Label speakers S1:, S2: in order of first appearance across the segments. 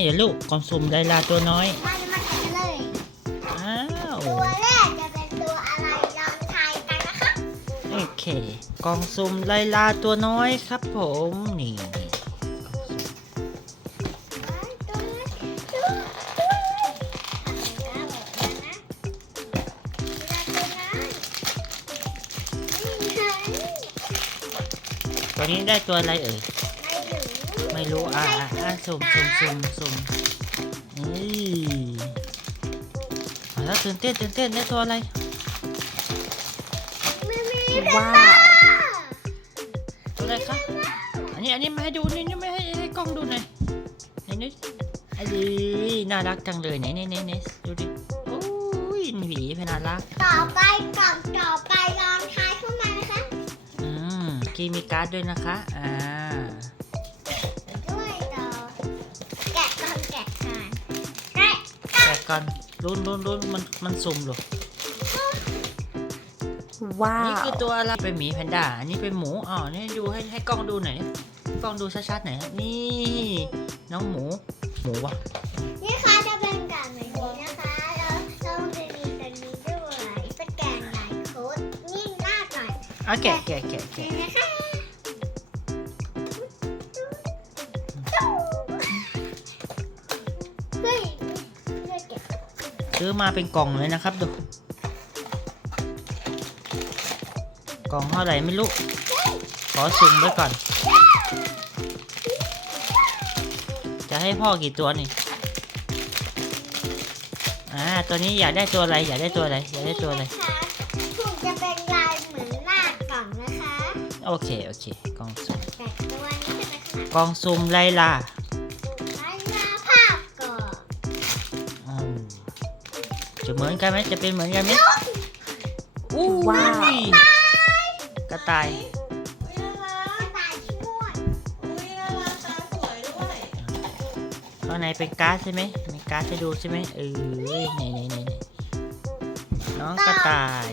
S1: เดี๋ยวลูกกล่องสุ่มไดลาตัวน้อย
S2: มันมาแกะกันเลย
S1: อ้าว
S2: ตัวแรกจะเป็นตัวอะไรลองทายกันนะคะ
S1: โอเคกล่องสุ่มไดลาตัวน้อยครับผมนี่
S2: ตัวนี้ตัวตัวตัวนี้
S1: ตัวนี้ได้ตัวอะไรเอ่ย ไม่รู้อ่าอ่าอ่าสุ่มสุ่มสุ่มสุ่มนี่มาแล้วตื่นเต้นตื่นเต้นได้ตัวอะไร
S2: ไม่มี
S3: ว้าว
S1: ตัวอะไรคะอันนี้อันนี้มาให้ดูนี่นี่ไม่ให้ให้กล้องดูหน่อยไหนนี่อันนี้น่ารักจังเลยไหนไหนไหนไหนดูดิโอ้ยหวีเพน่ารัก
S2: ต่อไปกล่องต่อไปลองทายเข้ามานะคะ
S1: อืมกีมีการ์ดด้วยนะคะอ่า
S2: ก่อน
S1: ลุ้นลุ้นลุ้นมันมันสุ่มหรอ
S3: ว้า
S1: นี่
S3: ว
S1: คือตัวอะไรเป็นหมีแพนด้าอันนี้เป็นหมูอ๋อนี่ดูให้ให้กล้องดูหน่อยกล้องดูชัดๆหน่อยนี่ น้องหมู หมูวะ
S2: นี่ค่ะจะเป็นการแบบนี้นะคะแล้วเราจะมีตัวนี้ด้วยสแกนไลน์โค้ดนี่หน้าหน่อย
S1: อะแกะแกะแกะแกะ ซื้อมาเป็นกล่องเลยนะครับดูกล่องเท่าไหร่ไม่รู้ ขอสุ่มไว้ก่อน จะให้พ่อกี่ตัวนี่อ่าตัวนี้อยากได้ตัวอะไรอยากได้ตัวอะไรอยากได้ตัวอะไร
S2: นะคะถูกจะเป็นลายเหมือนหน้ากล่องนะคะ
S1: โอเคโอเคกล่องสุ่ม
S2: แต่ตัวนี้จะเป็นขนาด
S1: กล่องสุ่มไลลา จะเหมือนกันไหมจะเป็นเหมือนกันไหมอู้
S3: ว้าว
S1: ยกระต่าย
S2: ตายช่วย
S1: ข้างในเป็นการ์ดใช่ไหมมีการ์ดให้ดูใช่ไหมเออไหนไหนไหนไหนน้องกระต่าย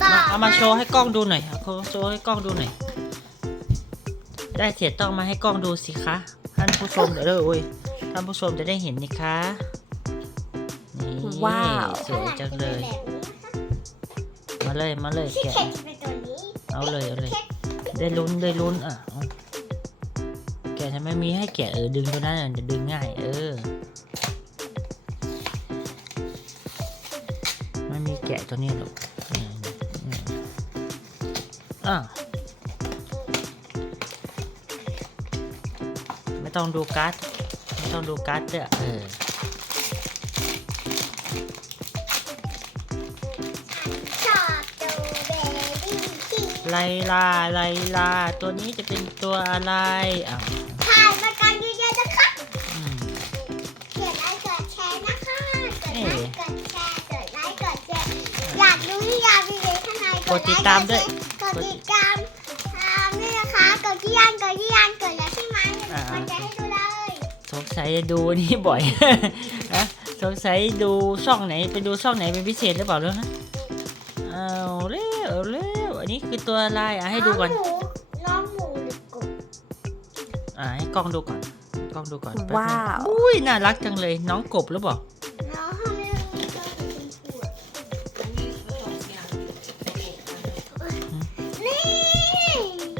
S2: ต่อ
S1: มาเอามาโชว์ให้กล้องดูหน่อยเอาโชว์ให้กล้องดูหน่อย ได้เสียต้องมาให้กล้องดูสิคะ ท่านผู้ชมเดี๋ยวเลยโอ้ยท่านผู้ชมจะได้เห็นนี่คะนี่
S3: ว้าว
S1: สวยจังเลย
S2: แบบนี้นะคะ
S1: มาเลย มาเลย
S2: ที่
S1: แกะ
S2: เข็ดจะเป็นตัวนี้
S1: เอาเลยเอาเลย ได้ลุ้นได้ลุ้นอะเอาแกะทำไมมีให้แกะเออดึงตัวนั้นน่ะจะดึงง่าย เออ ไม่มีแกะตัวนี้หรอกเนี่ยเนี่ยอะไม่ต้องดูการ์ดไม่ต้องดูการ์ดเด้อเออ
S2: คิง
S1: ไลลาไลลาตัวนี้จะเป็นตัวอะไรอะ
S2: ถ่ายมากันเยอะๆนะคะ
S1: อืม
S2: เขียนไลค์กดแชร์นะคะกดไลค์กดแชร์กดไลค์กดแชร์อยากดูที่ยาวีเลยข้างใน
S1: กดติดตามด้วย
S2: กดติดตามตามด้วยนะคะกดที่ยันกดที่ยันกดแล้วที่ไม้เดี๋ยวหนูกดจะให้ดูเลย
S1: สงสัยจะดูอันนี้บ่อยนะสงสัยดูช่องไหนไปดูช่องไหนเป็นพิเศษหรือเปล่าเนอะ คือตัวอะไรอะให้ดูก่อน
S2: น้องหมูน้องหมูหรือกบ
S1: อะให้กล้องดูก่อน กล้องดูก่อนแป๊บนึง
S3: ว้าว
S1: อุ้ยน่ารักจังเลย น้องกบหรือเปล่า
S2: น้องทำไมมันชอบเป็นชมพูอะนี่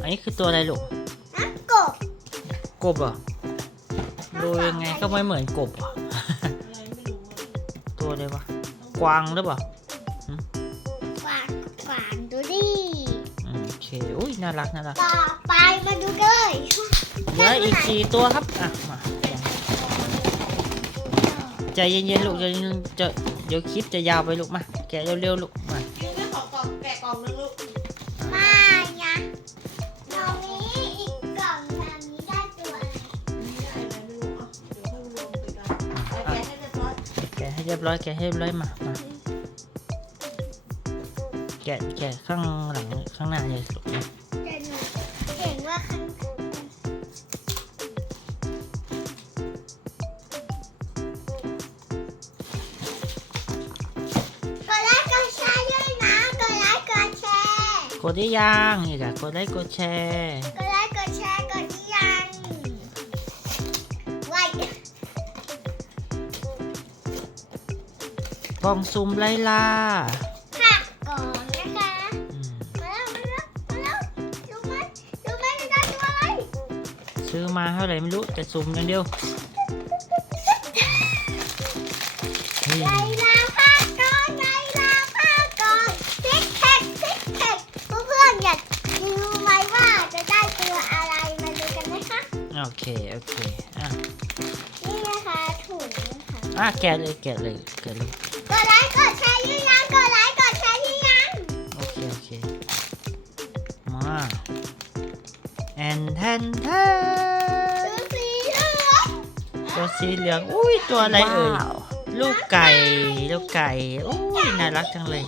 S1: อันนี้คือตัวอะไรลูก
S2: น้องกบ
S1: กบเหรอดูยังไงก็ไม่เหมือนกบอะ ตัวอะไรวะ กวางหรือเปล่า อืมโอเคอุ้ยน่ารักน่ารัก
S2: ต่อไปมาดูเลย
S1: เหลืออีกสี่ตัวครับอะมาใจเย็นๆลูกใจเย็นๆจะเดี๋ยวคลิปจะยาวไปลูกมาแกะเร็วๆลูกมา
S3: กินไม่ขอกล่องแกะกล่องนึงลูก
S2: มาเนี่ยตรงนี้อีกกล่องแบบนี้ได้ตัวอะไร
S3: นี่อะไรไม่รู้อะเดี๋ยวให้มันรวมไปกันเอาแกะให้เรียบร้อย
S1: แกะให้เรียบร้อยแกะให้เรียบร้อยมามา แกะแกะข้างหลังข้างหน้าใหญ่สุดนะ
S2: แต่หนูเห็นว่าข้างกดไลค์กดแชร์ด้วยนะกดไลค์กดแชร์
S1: กดได้ยังนี่จ้ะกดไลค์กดแชร์
S2: กดไลค์กดแชร์กดที่ยังไว้
S1: กล่องซุ่มไล่ล่า ซื้อมาเท่าไหร่ไม่รู้แต่สุ่มอย่างเดียวนี่
S2: ไลลาผ้าก่อนไลลาผ้าก่อนซิกแพคซิกแพคเพื่อนๆอยากรู้ไหมว่าจะได้ตัวอะไรมาดูกันนะคะ
S1: โอเค โอเค อะ
S2: นี่นะคะถุงค่ะ
S1: อะ แกะเลย แกะเลย แกะเลย
S2: กดไลค์กด
S1: นแทนแท
S2: ดู
S1: น
S2: สีเหลือง
S1: ตัวสีเหลือง อุ้ยตัวอะไรเอ่ย ลูกไก่ ลูกไก่ อุ้ยน่ารักจังเลย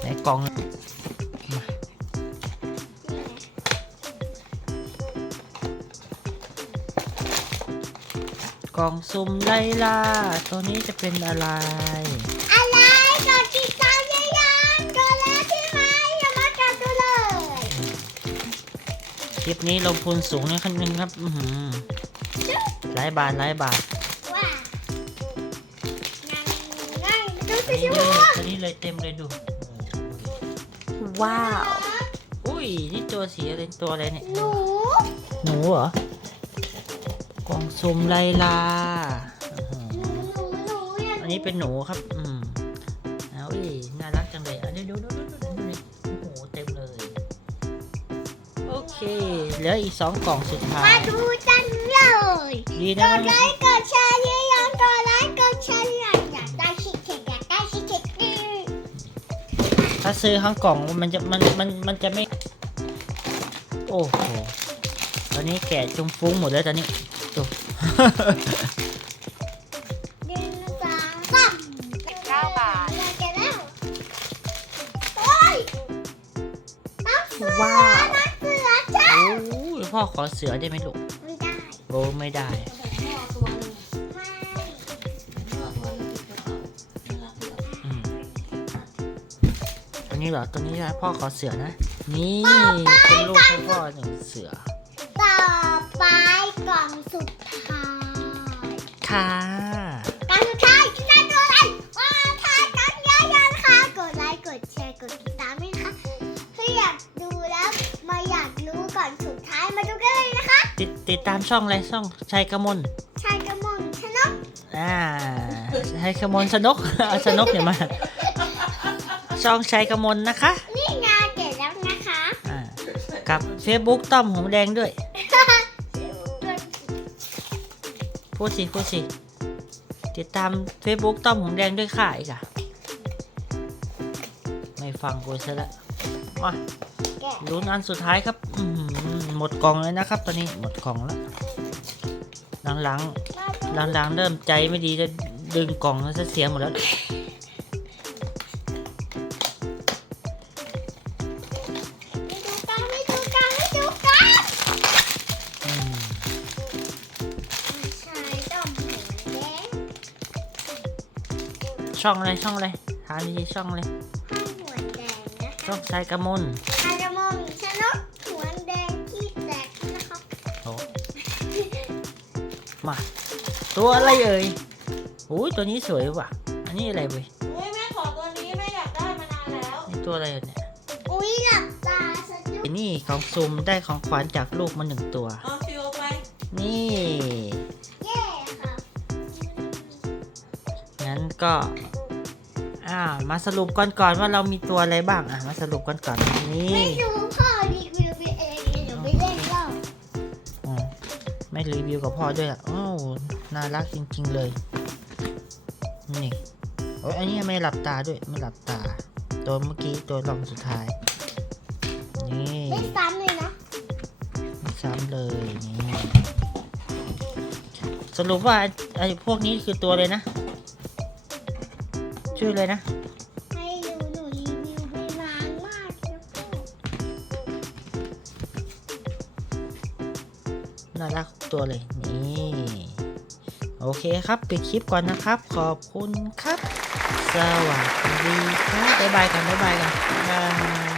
S1: ไหนกล่องกล่องซุ่มไลลาตัวนี้จะเป็นอะไร คลิปนี้ลงทุนสูงนะคันนึงครับอือหือหลายบาทหลายบาท
S2: ว่านั่งนั่งดู
S1: อั
S2: สิ
S1: นนี้
S2: ชิ
S1: เล
S2: วย
S1: อันนี้เลยเต็มเลยดู
S3: ว้าว
S1: อุ้ย นี่ตัวสีอะไรตัวอะไรเนี่ย
S2: หนู
S1: หนูเหรอ กล่องซุ่มไลลาอื้อหื
S2: หนู
S1: อ
S2: หนูหนูย่า
S1: อันนี้เป็นหนูครับ อืมเอาอีน่ารัก เคเหลืออีกสองกล่องสุดท้ามา
S2: ยดูกันเลย
S1: ดี
S2: ก
S1: นะ
S2: ดไลค์กดแชร์หรือยังกดไลค์กดแชร์หรือยังอยากได้ชิคเค้กอยากได้ชิคเค้กนี่
S1: ถ้าซื้อทั้งกล่องมันจะมันมันมันจะไม่ โอ้โหตอนนี้แกะจงฟุ้งหมดแล้วตอนนี้ดู
S2: หนึ่งสองสามเก้าบาทแกะแล้วโอ้ยน้ำเสือ
S3: ว้า
S1: พ่อขอเสือได้ไหมลูก
S2: ไม่ได้
S1: โอ้ไม่ได้
S2: ไม่
S1: อืมตัวนี้เหรอ ตัวนี้นะพ่อขอเสือนะ นี่เป็นลูกให้พ่อหนึ่งเสือ
S2: ต่อไปกล่องสุดท้าย
S1: ค่ะ
S2: ติดติดตาม
S1: ช่องอะไรช่องชัยกมล
S2: ชายกระหม่อมชนก
S1: อ่าชัยกมลชนก เอาชนกเนี่ยมา ช่องชัยกมลนะคะ
S2: นี่งานเก็บแล้วนะคะ
S1: อ่ากับ Facebook ต้อมหอมแดงด้วย พูดสิพูดสิ ติดตาม Facebook ต้อมหอมแดงด้วยค่ะอีกอะไม่ฟังกูซะแล้วมา
S2: แกะ
S1: ลุ้นอันสุดท้ายครับ อื้อ หมดกล่องเลยนะครับ ตอนนี้หมดกล่องแล้ว หลังๆหลังๆเริ่มใจไม่ดีจะดึงกล่องแล้วจะเสียหมดแล้ว
S2: ช่อง
S1: อะไรช่องอะไรถามดีช่องอะไร
S2: ข้างหัวแดงนะ
S1: ช่องชายกระมล
S2: ชายกระหม่อมชนก
S1: มา ตัวอะไรเอ่ยโอ้ยตัวนี้สวยว่ะ อันนี้อะไรเว้ย
S3: เฮ้ยแม่ขอตัวนี้แม่อยากได้มานานแล้ว
S1: นี่ตัวอะไรเนี่ย
S2: อุ้ยหลับตาสะดุ้ง
S1: ไอ้นี่ของซูมได้ของขวัญจากลูกมาหนึ่งตัว
S3: เอาฟิวไป
S1: นี่
S2: เย่ค่ะ
S1: งั้นก็ อ่า มาสรุปก่อนก่อนว่าเรามีตัวอะไรบ้าง อะ มาสรุปก่อนก่อนนี่
S2: ไม่ดู
S1: รีวิวกับพ่อด้วยอะโอ้าวน่ารักจริง ๆ เลย นี่โอ้ยอันนี้ไม่หลับตาด้วยไม่หลับตา ตัวเมื่อกี้ตัวรองสุดท้าย นี่
S2: ไม่ซ้ำเลยนะ
S1: ไม่ซ้ำเลยนี่สรุปว่าไอ้ไอ้พวกนี้คือตัวเลยนะ ชื่อเลยนะ
S2: น่า
S1: รักตัวเลย นี่ โอเคครับ ปิดคลิปก่อนนะครับ ขอบคุณครับ สวัสดีครับบ๊ายบายกันบ๊ายบายกันบ๊ายบาย